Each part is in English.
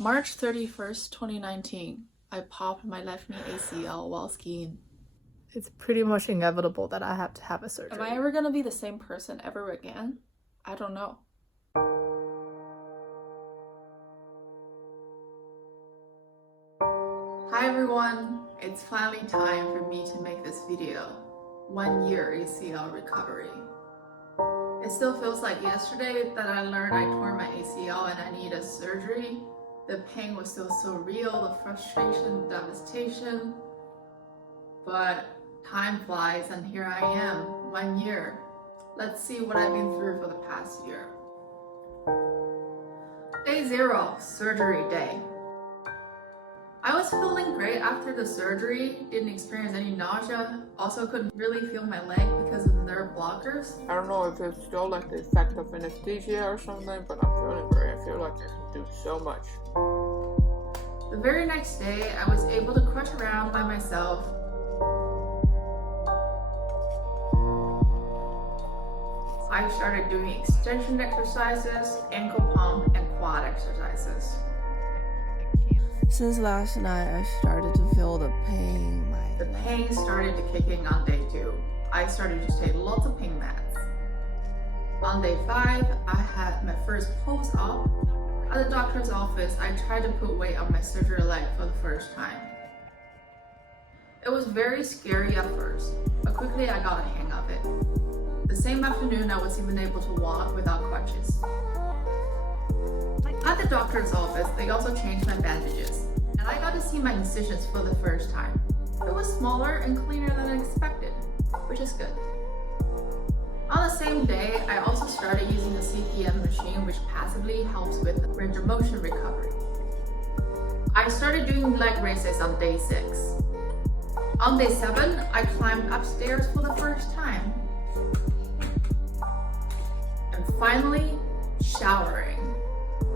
March 31st, 2019, I popped my left knee ACL while skiing. It's pretty much inevitable that I have to have a surgery. Am I ever gonna be the same person ever again? I don't know. Hi everyone, it's finally time for me to make this video. 1 year ACL recovery. It still feels like yesterday that I learned I tore my ACL and I need a surgery. The pain was still so real, the frustration, the devastation. But time flies and here I am, 1 year. Let's see what I've been through for the past year. Day 0, surgery day. I was feeling great after the surgery, didn't experience any nausea, also couldn't really feel my leg because of the nerve blockers. I don't know if it's still like the effect of anesthesia or something, but I'm feeling great. I feel like I can do so much. The very next day, I was able to crush around by myself. I started doing extension exercises, ankle pump, and quad exercises. Since last night, I started to feel the pain. The pain started to kick in on day 2. I started to take lots of pain meds. On day 5, I had my first post-op. At the doctor's office, I tried to put weight on my surgery leg for the first time. It was very scary at first, but quickly I got a hang of it. The same afternoon, I was even able to walk without crutches. At the doctor's office, they also changed my bandages, and I got to see my incisions for the first time. It was smaller and cleaner than I expected, which is good. On the same day, I also started using the CPM machine, which passively helps with range of motion recovery. I started doing leg raises on day 6. On day 7, I climbed upstairs for the first time. And finally, showering.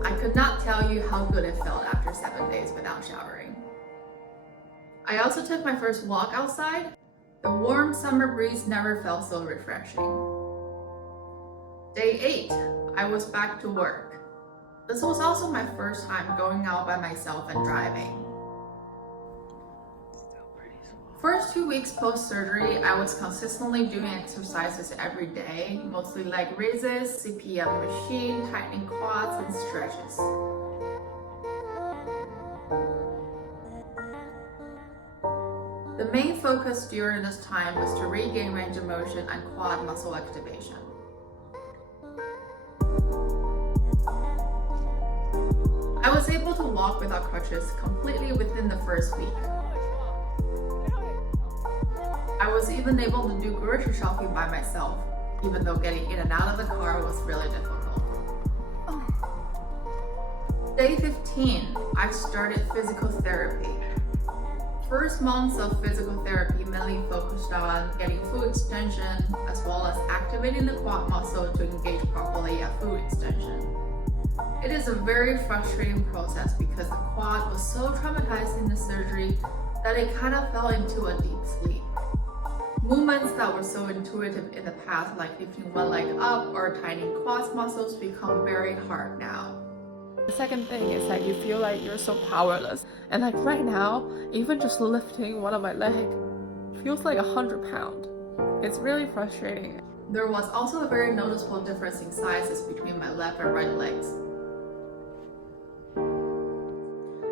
I could not tell you how good it felt after 7 days without showering. I also took my first walk outside. The warm summer breeze never felt so refreshing. Day 8, I was back to work. This was also my first time going out by myself and driving. First 2 weeks post-surgery, I was consistently doing exercises every day, mostly leg raises, CPM machine, tightening quads, and stretches. The main focus during this time was to regain range of motion and quad muscle activation. I was able to walk without crutches completely within the first week. I was even able to do grocery shopping by myself, even though getting in and out of the car was really difficult. Day 15, I started physical therapy. First months of physical therapy mainly focused on getting foot extension, as well as activating the quad muscle to engage properly at foot extension. It is a very frustrating process because the quad was so traumatized in the surgery that it kind of fell into a deep sleep. Movements that were so intuitive in the past, like lifting one leg up or tightening quads muscles, become very hard now. The second thing is that you feel like you're so powerless. And like right now, even just lifting one of my legs feels like 100 pounds. It's really frustrating. There was also a very noticeable difference in sizes between my left and right legs.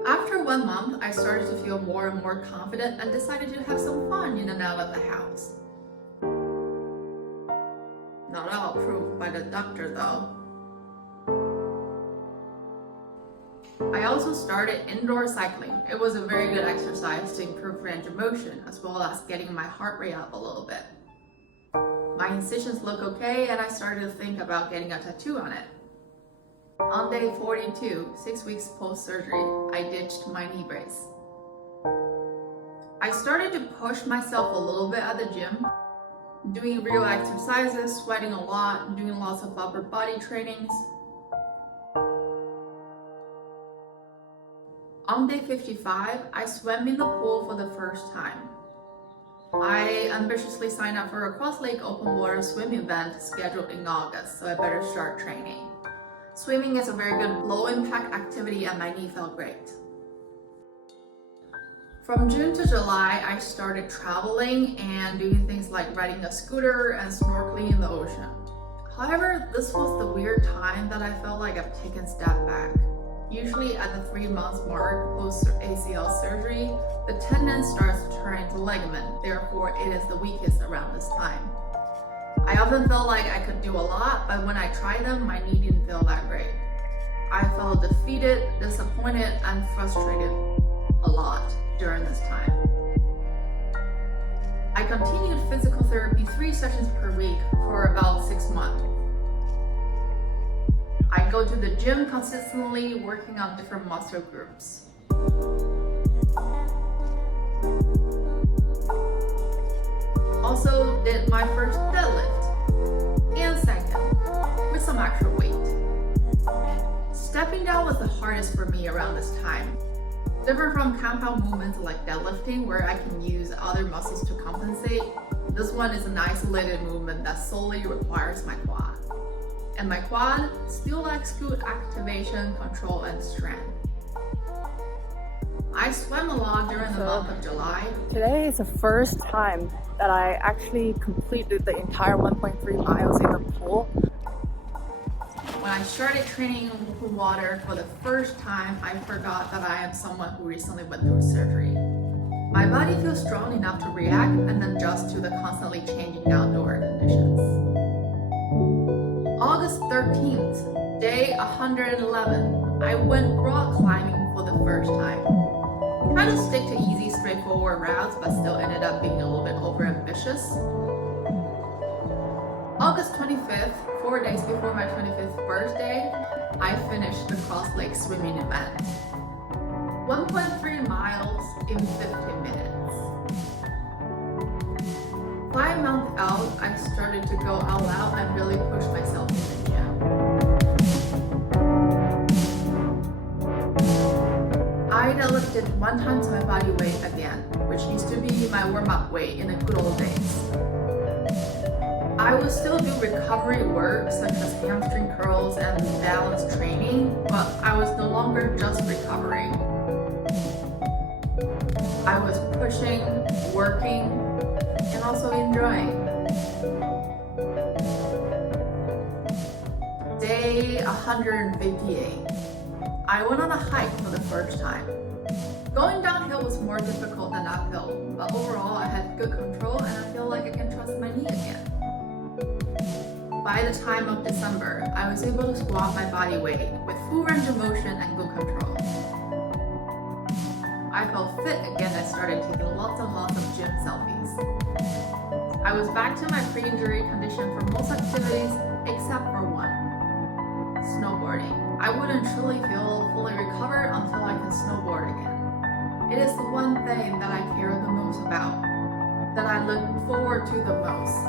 After 1 month, I started to feel more and more confident and decided to have some fun in and out of the house. Not all approved by the doctor though. I also started indoor cycling. It was a very good exercise to improve range of motion as well as getting my heart rate up a little bit. My incisions look okay and I started to think about getting a tattoo on it. On day 42, 6 weeks post-surgery, I ditched my knee brace. I started to push myself a little bit at the gym, doing real exercises, sweating a lot, doing lots of upper body trainings. On day 55, I swam in the pool for the first time. I ambitiously signed up for a cross-lake open water swim event scheduled in August, so I better start training. Swimming is a very good low-impact activity and my knee felt great. From June to July, I started traveling and doing things like riding a scooter and snorkeling in the ocean. However, this was the weird time that I felt like I've taken a step back. Usually at the 3-month mark post ACL surgery, the tendon starts to turn into ligament, therefore it is the weakest around this time. I often felt like I could do a lot, but when I tried them, my knee didn't feel that great. I felt defeated, disappointed, and frustrated a lot during this time. I continued physical therapy 3 sessions per week for about 6 months. I go to the gym consistently, working on different muscle groups. Also did my first deadlift and second with some extra weight. Stepping down was the hardest for me around this time. Different from compound movements like deadlifting where I can use other muscles to compensate, this one is an isolated movement that solely requires my quad. And my quad still lacks good activation, control, and strength. I swam a lot during the month of July. Today is the first time that I actually completed the entire 1.3 miles in the pool. When I started training in open water for the first time, I forgot that I am someone who recently went through surgery. My body feels strong enough to react and adjust to the constantly changing outdoor conditions. August 13th, day 111, I went rock climbing for the first time. Tried to stick to easy, straightforward routes, but still ended up being a little bit overambitious. August 25th, 4 days before my 25th birthday, I finished the cross lake swimming event. 1.3 miles in 50 minutes. 5 months out, I started to go all out and really push myself in the gym. I deadlifted 1 times my body weight again, which used to be my warm-up weight in the good old days. I would still do recovery work such as hamstring curls and balance training, but I was no longer just recovering. I was pushing, working, and also enjoying. Day 158. I went on a hike for the first time. Going downhill was more difficult than uphill, but overall I had good control and I feel like I can trust my knee again. By the time of December, I was able to squat my body weight with full range of motion and good control. I felt fit again and started taking lots and lots of gym selfies. I was back to my pre-injury condition for most activities except for one, snowboarding. I wouldn't truly feel fully recovered until I could snowboard again. It is the one thing that I care the most about, that I look forward to the most,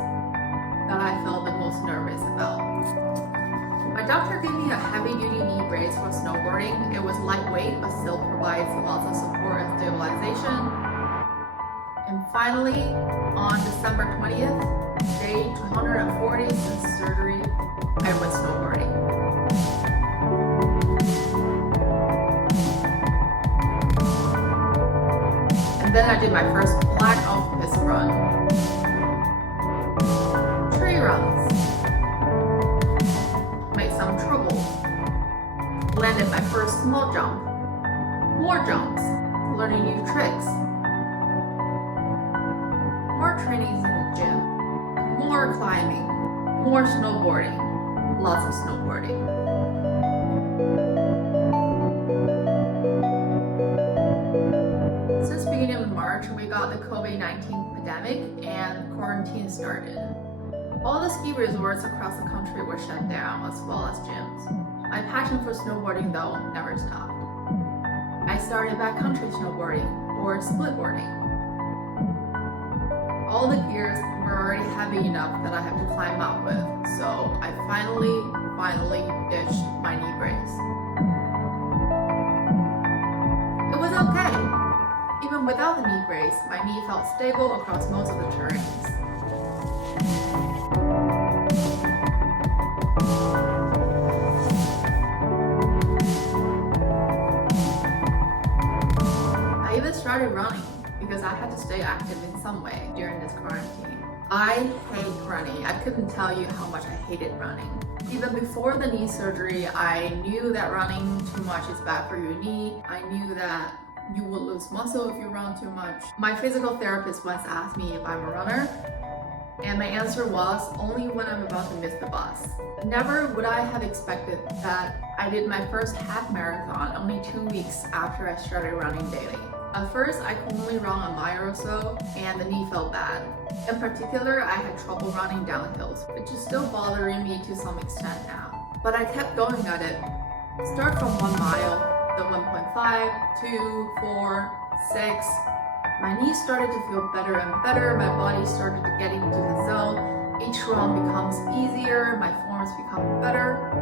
that I felt the most nervous about. My doctor gave me a heavy-duty knee brace for snowboarding. It was lightweight, but still provides lots of support and stabilization. And finally, on December 20th, day 240 since surgery, I went snowboarding. And then I did my first black off-piste run. Tree runs. Made some trouble. Landed my first small jump. More jumps. Learning new tricks. More trainings in the gym. More climbing. More snowboarding. Lots of snowboarding. Since beginning of March, we got the COVID-19 pandemic and quarantine started. All the ski resorts across the country were shut down, as well as gyms. My passion for snowboarding, though, never stopped. I started backcountry snowboarding, or splitboarding. All the gears were already heavy enough that I had to climb up with, so I finally ditched my knee brace. It was okay. Even without the knee brace, my knee felt stable across most of the terrains. started running because I had to stay active in some way during this quarantine. I hate running. I couldn't tell you how much I hated running. Even before the knee surgery, I knew that running too much is bad for your knee. I knew that you will lose muscle if you run too much. My physical therapist once asked me if I'm a runner, and my answer was only when I'm about to miss the bus. Never would I have expected that I did my first half marathon only 2 weeks after I started running daily. At first, I could only run a mile or so, and the knee felt bad. In particular, I had trouble running downhills, which is still bothering me to some extent now. But I kept going at it. Start from 1 mile, then 1.5, 2, 4, 6. My knees started to feel better and better, my body started to get into the zone. Each run becomes easier, my forms become better,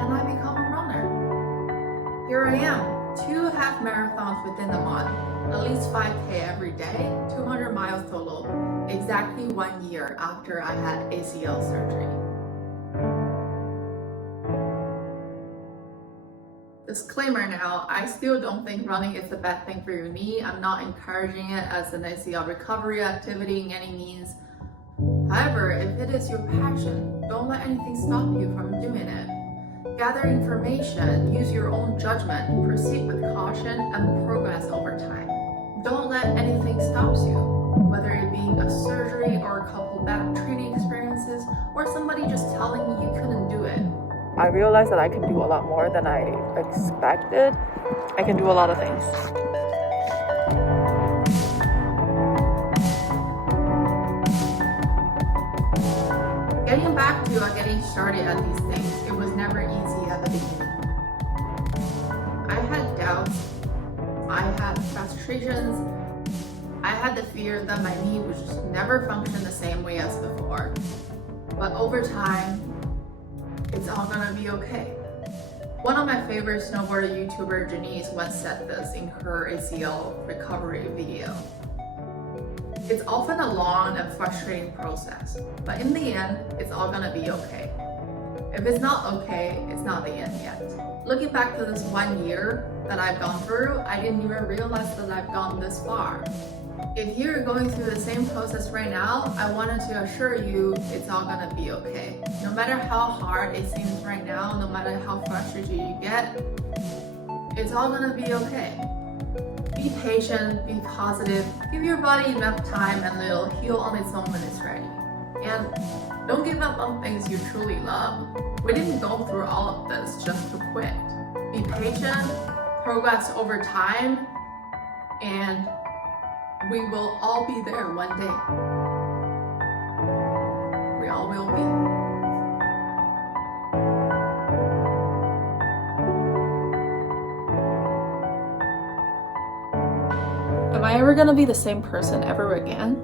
and I become a runner. Here I am, 2 half marathons within a month, at least 5K every day, 200 miles total, exactly 1 year after I had ACL surgery. Disclaimer now, I still don't think running is a bad thing for your knee. I'm not encouraging it as an ACL recovery activity in any means. However, if it is your passion, don't let anything stop you from doing it. Gather information, use your own judgment, proceed with caution, and progress over time. Don't let anything stop you, whether it being a surgery or a couple bad training experiences, or somebody just telling you you couldn't do it. I realized that I can do a lot more than I expected. I can do a lot of things. Getting back to getting started at these things, it was never easy at the beginning. I had doubts, I had frustrations, I had the fear that my knee would just never function the same way as before. But over time, it's all gonna be okay. One of my favorite snowboarder YouTuber, Janice, once said this in her ACL recovery video. It's often a long and frustrating process, but in the end, it's all gonna be okay. If it's not okay, it's not the end yet. Looking back to this 1 year that I've gone through, I didn't even realize that I've gone this far. If you're going through the same process right now, I wanted to assure you it's all gonna be okay. No matter how hard it seems right now, no matter how frustrated you get, it's all gonna be okay. Be patient, be positive, give your body enough time and it'll heal on its own when it's ready. And don't give up on things you truly love. We didn't go through all of this just to quit. Be patient, progress over time, and we will all be there one day. We all will be. Am I ever gonna be the same person ever again?